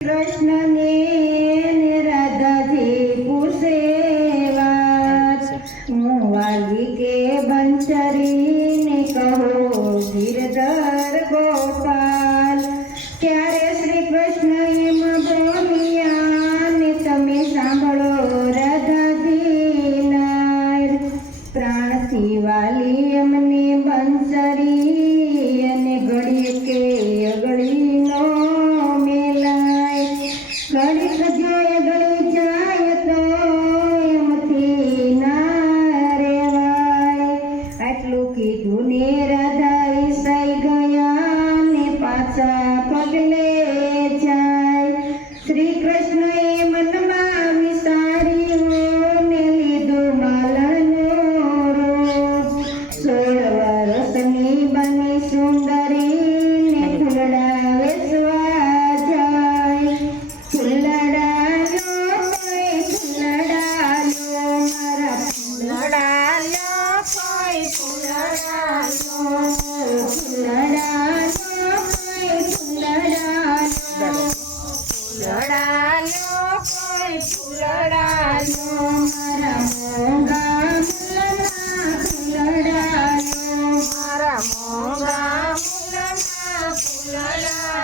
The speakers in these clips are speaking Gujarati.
કૃષ્ણને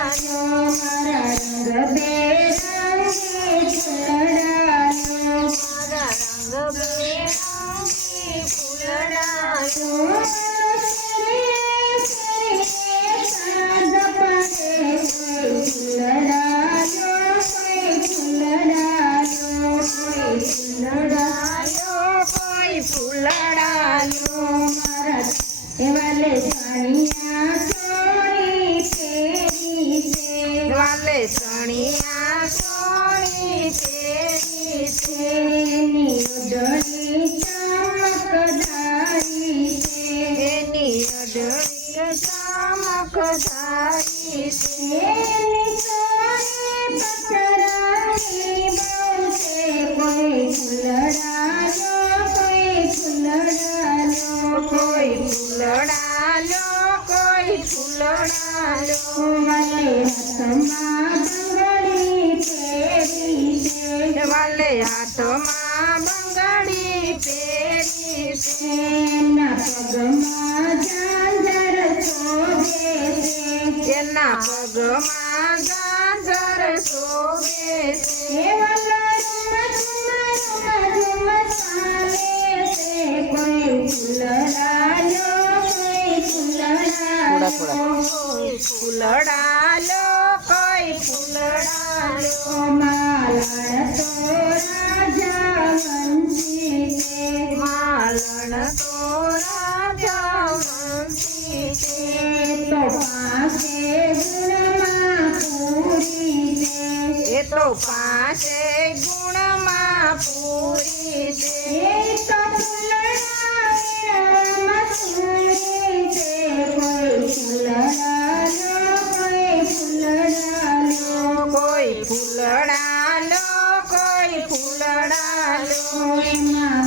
മനോഹരംഗ ഭേദ ફૂલડાલો કોઈ ફૂલડાલો વાલે હાથમાં બંગડી પહેરી છે વાલે હાથમાં બંગડી પહેરી છે ના પગમાં જા એના પગમાં ગાજર શોભે છે. ફૂલડાલો કઈ ફૂલડાલો માલણ તો માલણ તો પાસે ગુણમાં પૂરી છે. કોઈ ફૂલડા કોઈ ફૂલડા લો એમાં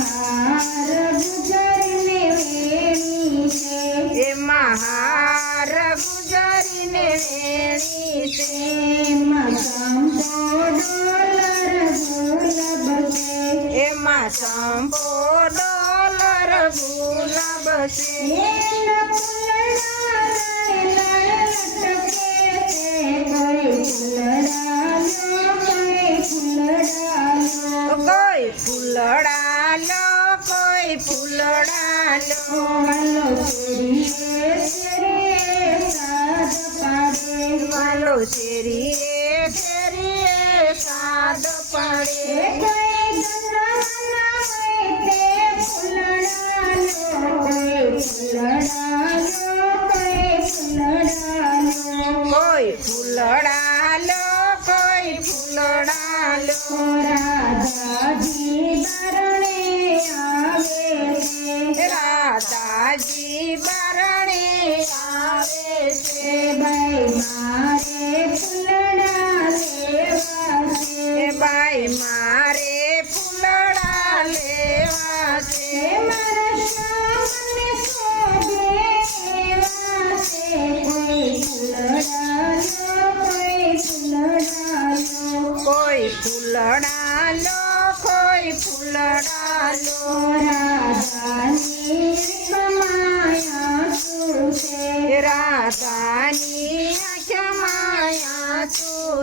હાર ગુજરીને વેણી છે. ચંપો ડોલર ગુલાબ સિંહ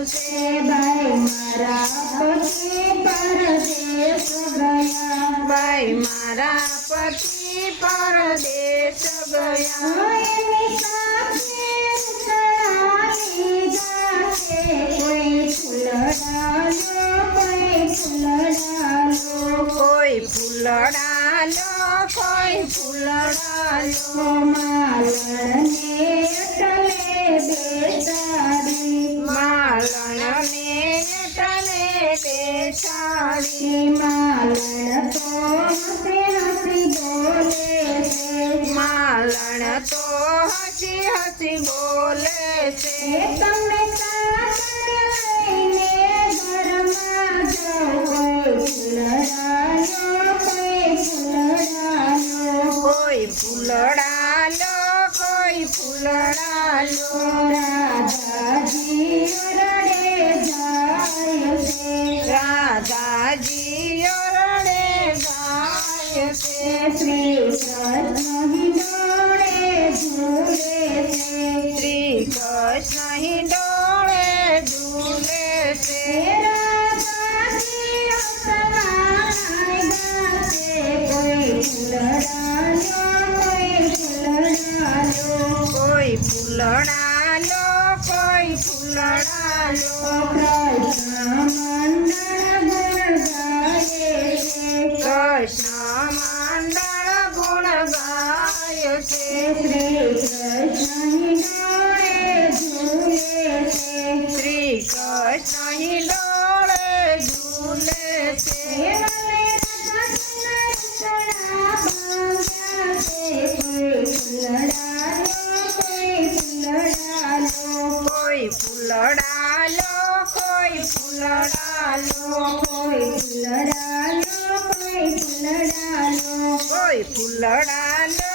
છે ભાઈ મારા પતિ પરદેશ ગયા. ભાઈ મારા પતિ પરદેશ ગયા. એની સાથે ઉતરાની જાતે કોઈ ફૂલડાલો કોઈ ફૂલડાલો કોઈ ફૂલડાલો. કોઈ ફૂલડાલો તો હસી હસી બોલે છે. તમે લઈને ઘરમાં જાઓ કોઈ ફૂલડાલો કોઈ ફૂલડાલો. કોઈ ફૂલડાલો કોઈ ફૂલડાલો રાધાજી રડે જાય છે. રાધાજી રડે ગાય છે. શ્રી કૃષ્ણ શ્રી કૃષ્ણ હિંડોળે ઝૂલે છે કોઈ ફૂલડાલો કોઈ ફૂલડાલો કોઈ ફૂલડાલો કોઈ ફૂલડાલો કોઈ ફૂલડાલો